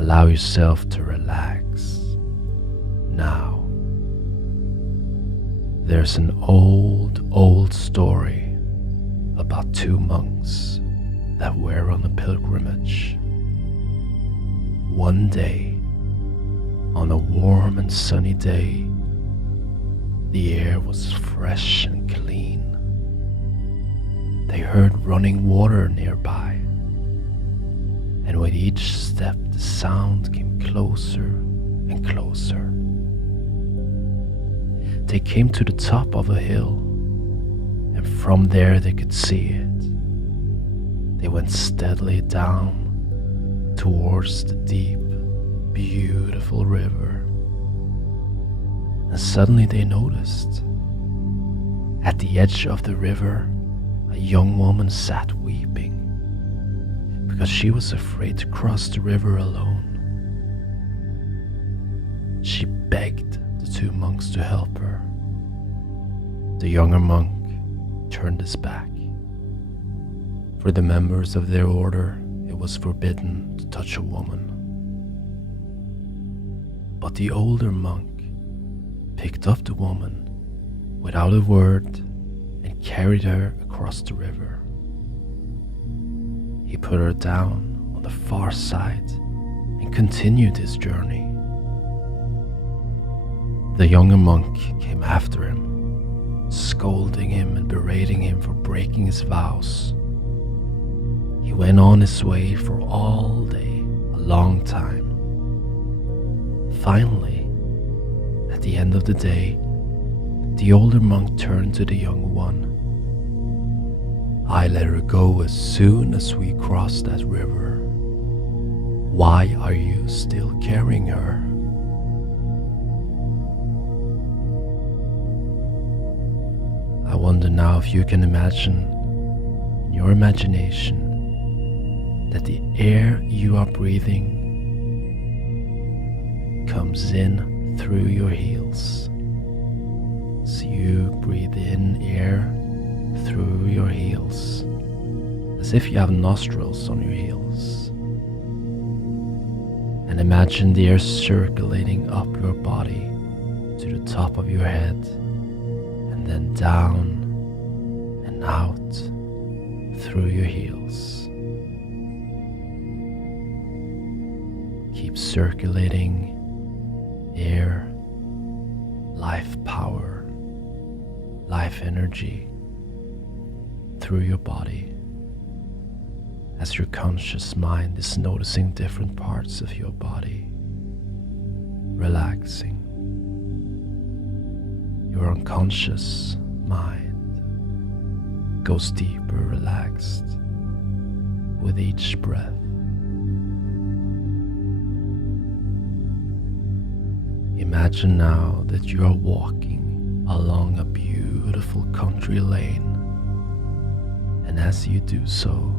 Allow yourself to relax. Now, there's an old story about two monks that were on a pilgrimage. One day, on a warm and sunny day, the air was fresh and clean. They heard running water nearby, and with each step the sound came closer and closer. They came to the top of a hill, and from there they could see it. They went steadily down towards the deep, beautiful river. And suddenly they noticed, at the edge of the river, a young woman sat weeping because she was afraid to cross the river alone. She begged the two monks to help her. The younger monk turned his back. For the members of their order, it was forbidden to touch a woman. But the older monk picked up the woman without a word and carried her across the river. He put her down on the far side and continued his journey. The younger monk came after him, scolding him and berating him for breaking his vows. He went on his way for all day, a long time. Finally, at the end of the day, the older monk turned to the younger one. I let her go as soon as we crossed that river. Why are you still carrying her? I wonder now if you can imagine, in your imagination, that the air you are breathing comes in through your heels. So you breathe in air through your heels, as if you have nostrils on your heels. And imagine the air circulating up your body to the top of your head, and then down and out through your heels. Keep circulating air, life power, life energy through your body as your conscious mind is noticing different parts of your body, relaxing. Your unconscious mind goes deeper, relaxed with each breath. Imagine now that you are walking along a beautiful country lane, and as you do so,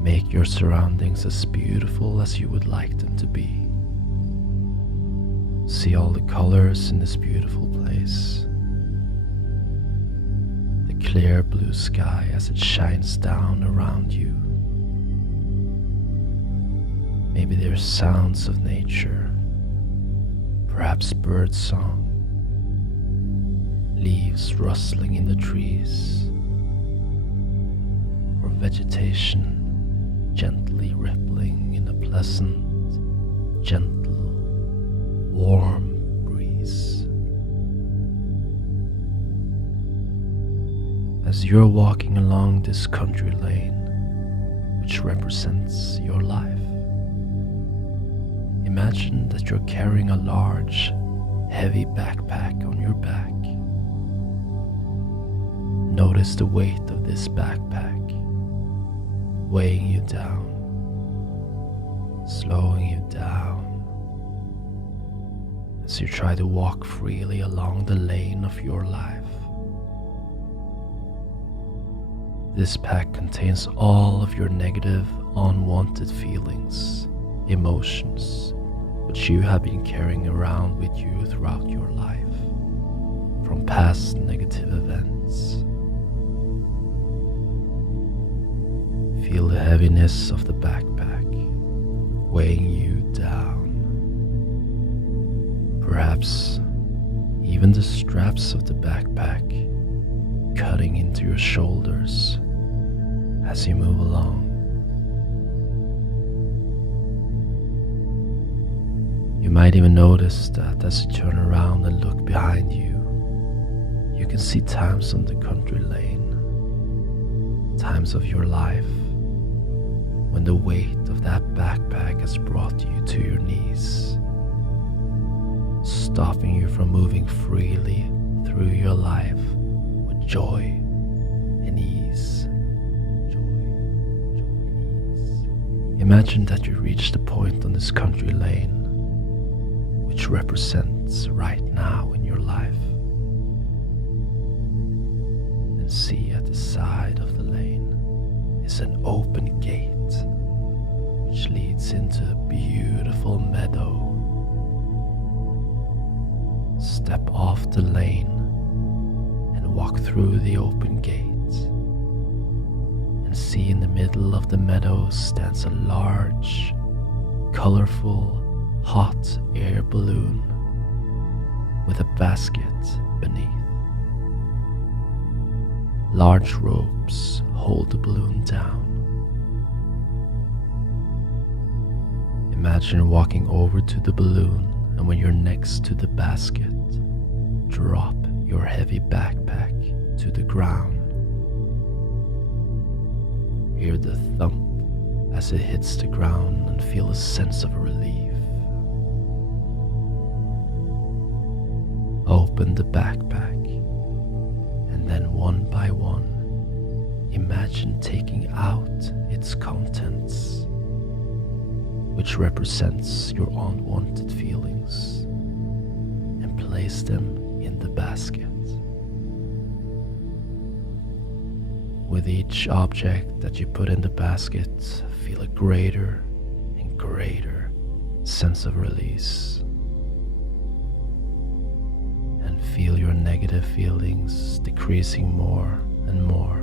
make your surroundings as beautiful as you would like them to be. See all the colors in this beautiful place. The clear blue sky as it shines down around you. Maybe there's sounds of nature. Perhaps bird song, leaves rustling in the trees, or vegetation gently rippling in a pleasant, gentle, warm breeze. As you're walking along this country lane, which represents your life, imagine that you're carrying a large, heavy backpack on your back. Notice the weight of this backpack weighing you down, slowing you down as you try to walk freely along the lane of your life. This pack contains all of your negative, unwanted feelings, emotions, which you have been carrying around with you throughout your life, from past negative events. Feel the heaviness of the backpack weighing you down. Perhaps even the straps of the backpack cutting into your shoulders as you move along. You might even notice that as you turn around and look behind you, you can see times on the country lane, times of your life when the weight of that backpack has brought you to your knees, stopping you from moving freely through your life with joy and ease. Imagine that you reach the point on this country lane which represents right now in your life, and see at the side of the lane is an open gate which leads into a beautiful meadow. Step off the lane and walk through the open gate, and see in the middle of the meadow stands a large, colorful, hot air balloon with a basket beneath. Large ropes hold the balloon down. Imagine walking over to the balloon, and when you're next to the basket, drop your heavy backpack to the ground. Hear the thump as it hits the ground and feel a sense of relief. Open the backpack, and then one by one, imagine taking out its contents, which represents your unwanted feelings, and place them in the basket. With each object that you put in the basket, feel a greater and greater sense of release. And feel your negative feelings decreasing more and more.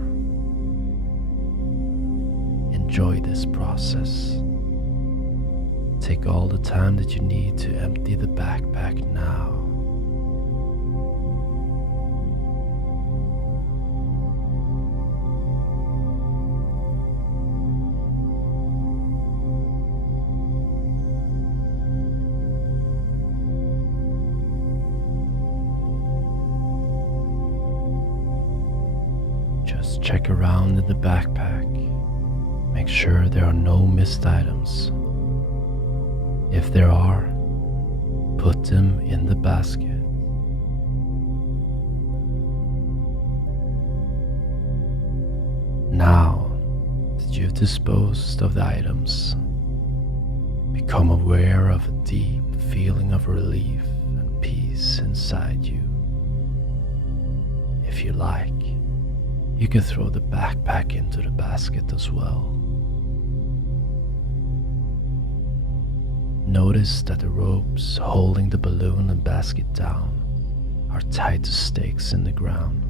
Enjoy this process. Take all the time that you need to empty the backpack now. Just check around in the backpack. Make sure there are no missed items. If there are, put them in the basket. Now that you've disposed of the items, become aware of a deep feeling of relief and peace inside you. If you like, you can throw the backpack into the basket as well. Notice that the ropes holding the balloon and basket down are tied to stakes in the ground,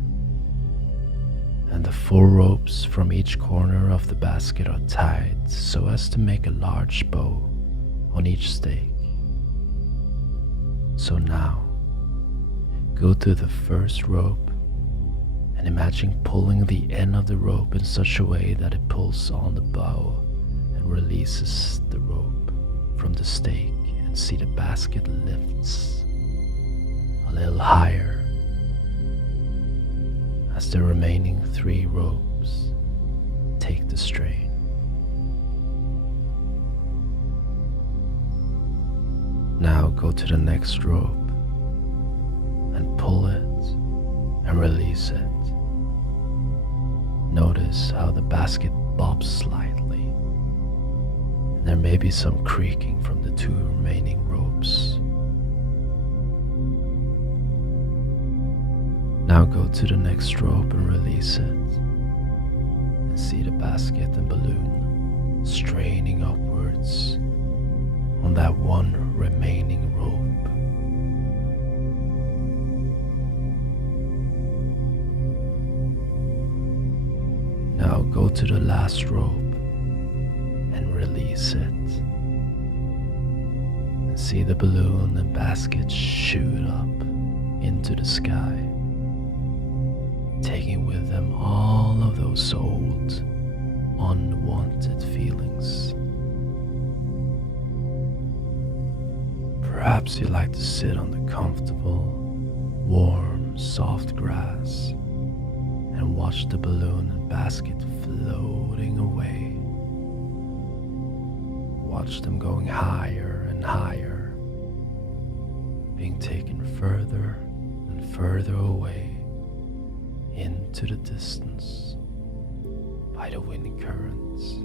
and the 4 ropes from each corner of the basket are tied so as to make a large bow on each stake. So now, go to the first rope and imagine pulling the end of the rope in such a way that it pulls on the bow and releases the rope from the stake, and see the basket lifts a little higher as the remaining 3 ropes take the strain. Now go to the next rope and pull it and release it. Notice how the basket bobs slightly. There may be some creaking from the 2 remaining ropes. Now go to the next rope and release it, and see the basket and balloon straining upwards on that 1 remaining rope. Now go to the last rope and release it. See the balloon and basket shoot up into the sky, taking with them all of those old, unwanted feelings. Perhaps you like to sit on the comfortable, warm, soft grass and watch the balloon and basket floating away. Watch them going higher and higher, being taken further and further away into the distance by the wind currents.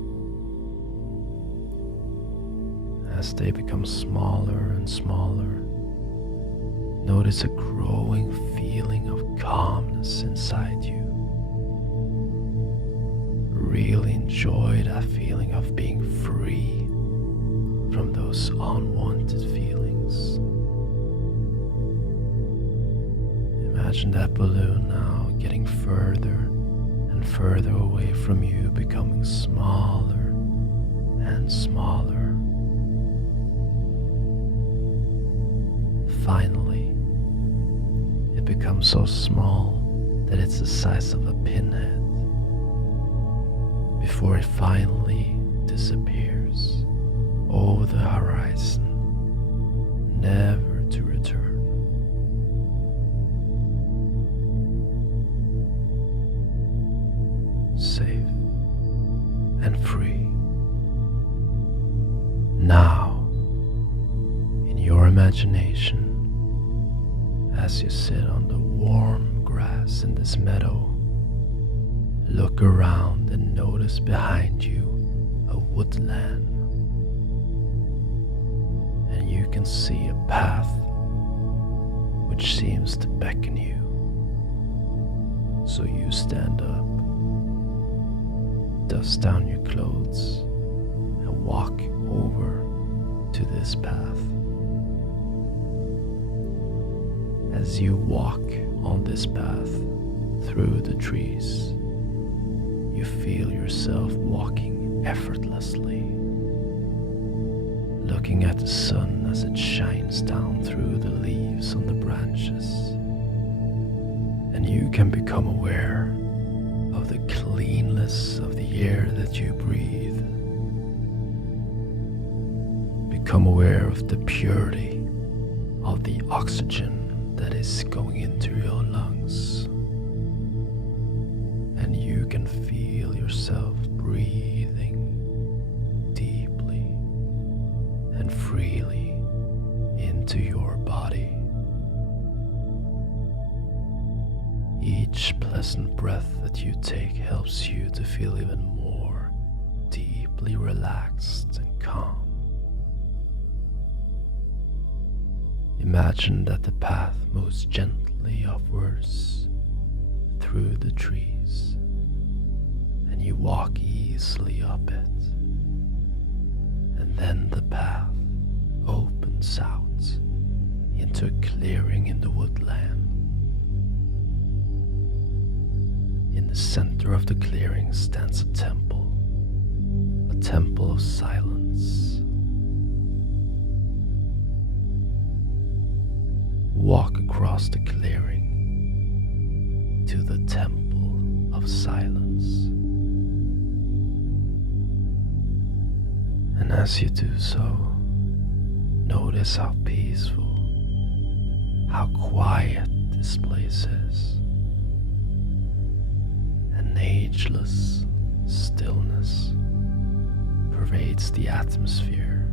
As they become smaller and smaller, notice a growing feeling of calmness inside you. Really enjoy that feeling of being free from those unwanted feelings. Imagine that balloon now getting further and further away from you, becoming smaller and smaller. Finally, it becomes so small that it's the size of a pinhead, before it finally disappears over the horizon, never to return. Safe and free. Now, in your imagination, as you sit on the warm grass in this meadow, look around and notice behind you a woodland. And you can see a path which seems to beckon you. So you stand up, dust down your clothes, and walk over to this path. As you walk on this path through the trees, you feel yourself walking effortlessly, looking at the sun as it shines down through the leaves on the branches, and you can become aware of the cleanness of the air that you breathe. Become aware of the purity of the oxygen that is going into your lungs, and you can feel yourself breathing deeply and freely into your body. Each pleasant breath that you take helps you to feel even more deeply relaxed and calm. Imagine that the path moves gently upwards through the trees, and you walk easily up it, and then the path opens out into a clearing in the woodland. In the center of the clearing stands a temple of silence. Walk across the clearing to the temple of silence. And as you do so, notice how peaceful, how quiet this place is. An ageless stillness pervades the atmosphere,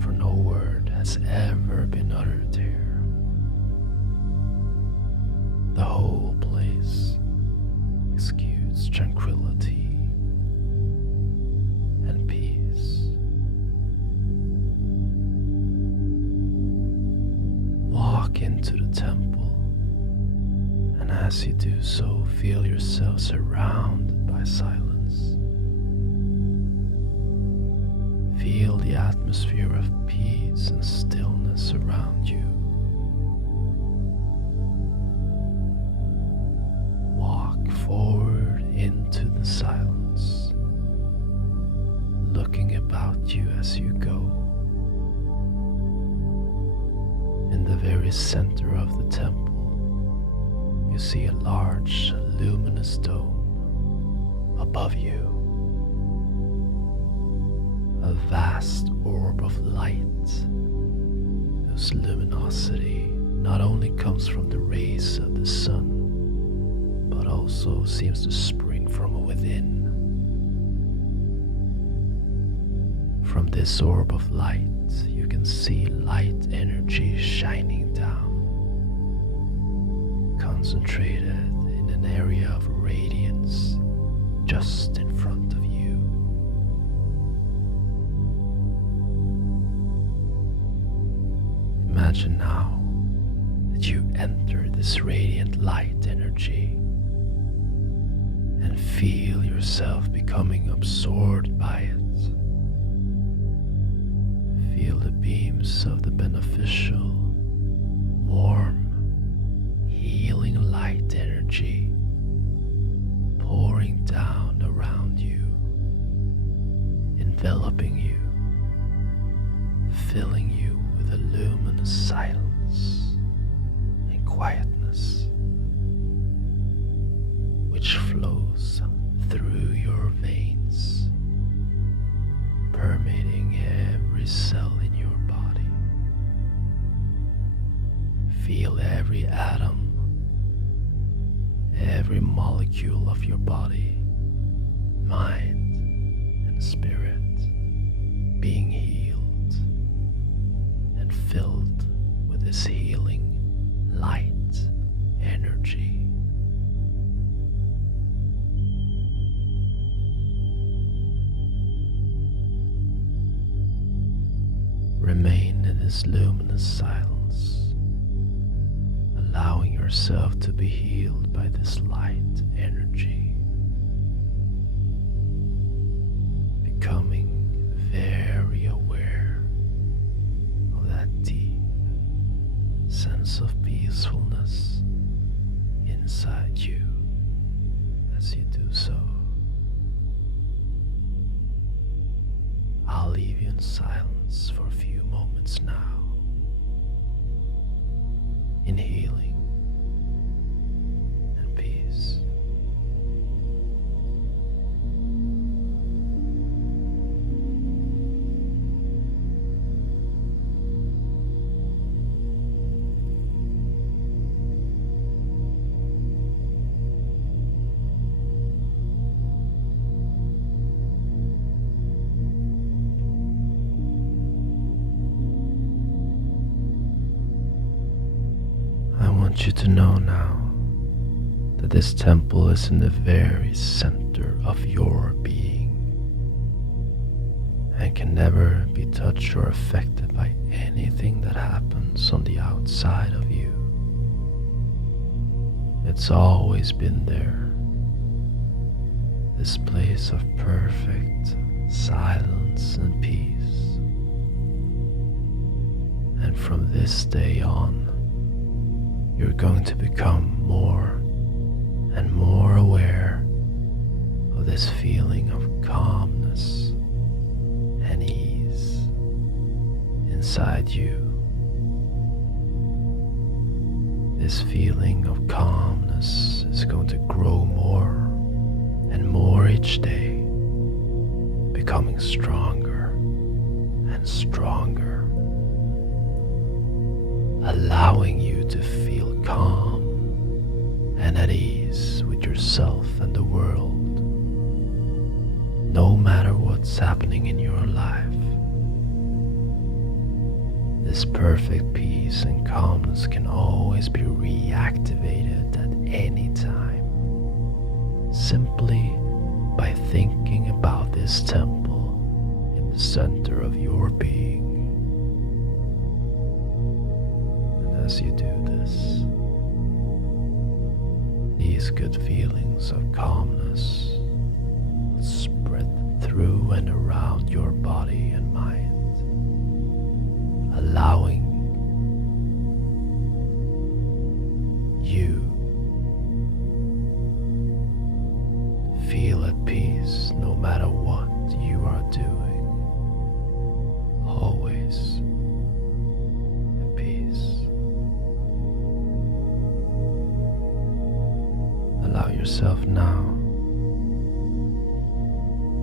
for no word has ever been uttered here. The whole place exudes tranquility and peace. Walk into the temple, and as you do so, feel yourself surrounded by silence. Feel the atmosphere of peace and stillness around you. Walk forward into the silence, looking about you as you go, very center of the temple, you see a large luminous dome above you. A vast orb of light whose luminosity not only comes from the rays of the sun, but also seems to spring from within. From this orb of light, you can see light energy shining down, concentrated in an area of radiance just in front of you. Imagine now that you enter this radiant light energy and feel yourself becoming absorbed by it. Feel the beams of the beneficial, warm, healing light energy pouring down around you, enveloping you, filling you with a luminous silence and quietness, which flows through your veins, permeating every cell in your body. Feel every atom, every molecule of your body, mind, and spirit being healed and filled with this healing light energy. Remain in this luminous silence, allowing yourself to be healed by this light energy, becoming very aware of that deep sense of peacefulness inside you as you do so. I'll leave you in silence for a few moments now, in healing and peace. I want you to know now that this temple is in the very center of your being and can never be touched or affected by anything that happens on the outside of you. It's always been there, this place of perfect silence and peace. And from this day on, you're going to become more and more aware of this feeling of calmness and ease inside you. This feeling of calmness is going to grow more and more each day, becoming stronger and stronger, allowing you to feel calm and at ease with yourself and the world, no matter what's happening in your life. This perfect peace and calmness can always be reactivated at any time, simply by thinking about this temple in the center of your being. And as you do this, these good feelings of calmness will spread through and around your body and mind, allowing you to feel at peace no matter what you are doing, always at peace. yourself now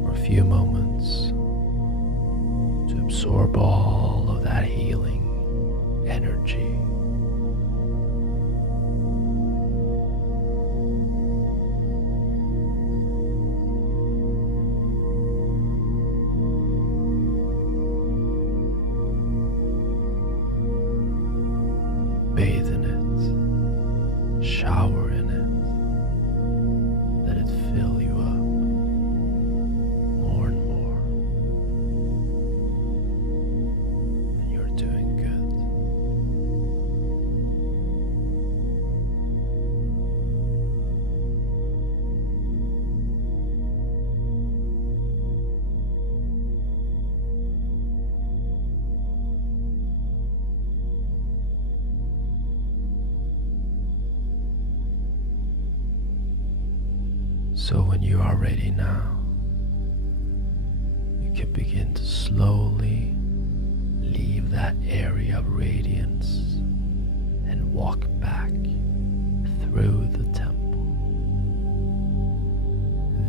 for a few moments to absorb all of that healing energy. Bathe in it, shower in it, let it fill you up more and more, and you're doing good. So when you are ready now, you can begin to slowly leave that area of radiance and walk back through the temple,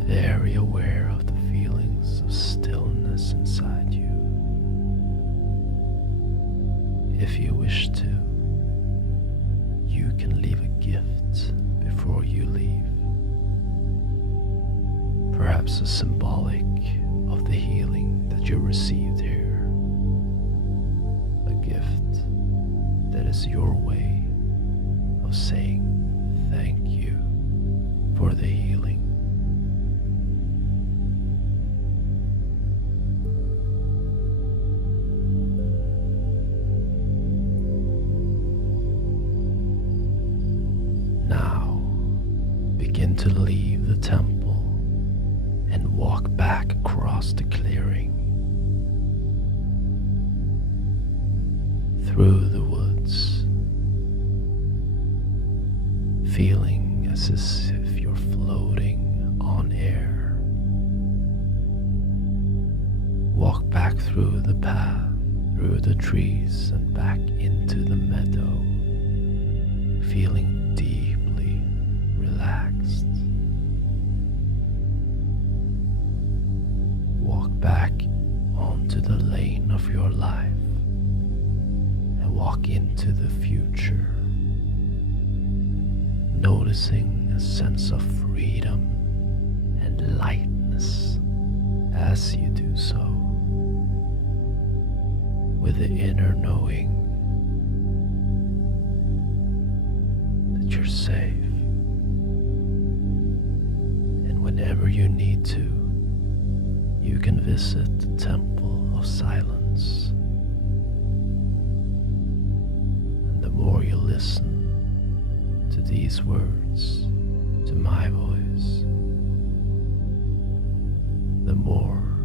very aware of the feelings of stillness inside you. If you wish to, you can leave a gift before you leave. Perhaps a symbolic of the healing that you received here. A gift that is your way of saying thank you for the healing. Now, begin to leave the temple and walk back across the clearing, through the woods, feeling as if you're floating on air. Walk back through the path, through the trees, and back into the meadow, feeling deeply relaxed. Walk back onto the lane of your life and walk into the future, noticing a sense of freedom and lightness as you do so, with the inner knowing that you're safe, and whenever you need to, you can visit the temple of silence. And the more you listen to these words, to my voice, the more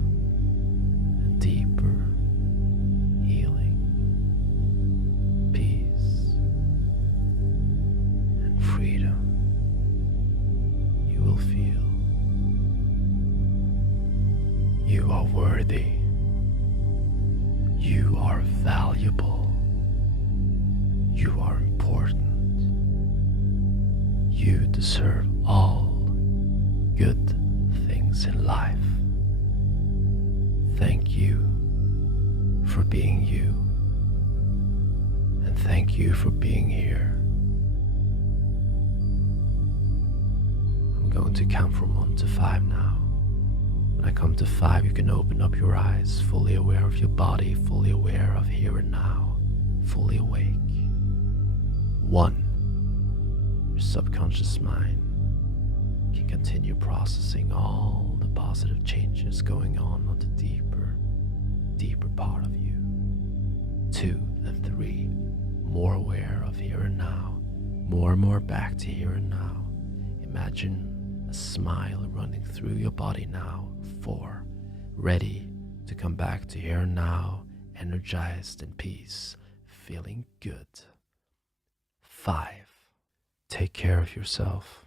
and deeper healing, peace, and freedom you will feel. You are worthy. You are valuable. You are important. You deserve all good things in life. Thank you for being you. And thank you for being here. I'm going to count from 1 to 5 now. When I come to 5, you can open up your eyes, fully aware of your body, fully aware of here and now, fully awake. 1, your subconscious mind can continue processing all the positive changes going on the deeper part of you. 2 and 3, more aware of here and now, more and more back to here and now. Imagine a smile running through your body now. 4, ready to come back to here and now, energized in peace, feeling good. 5, take care of yourself.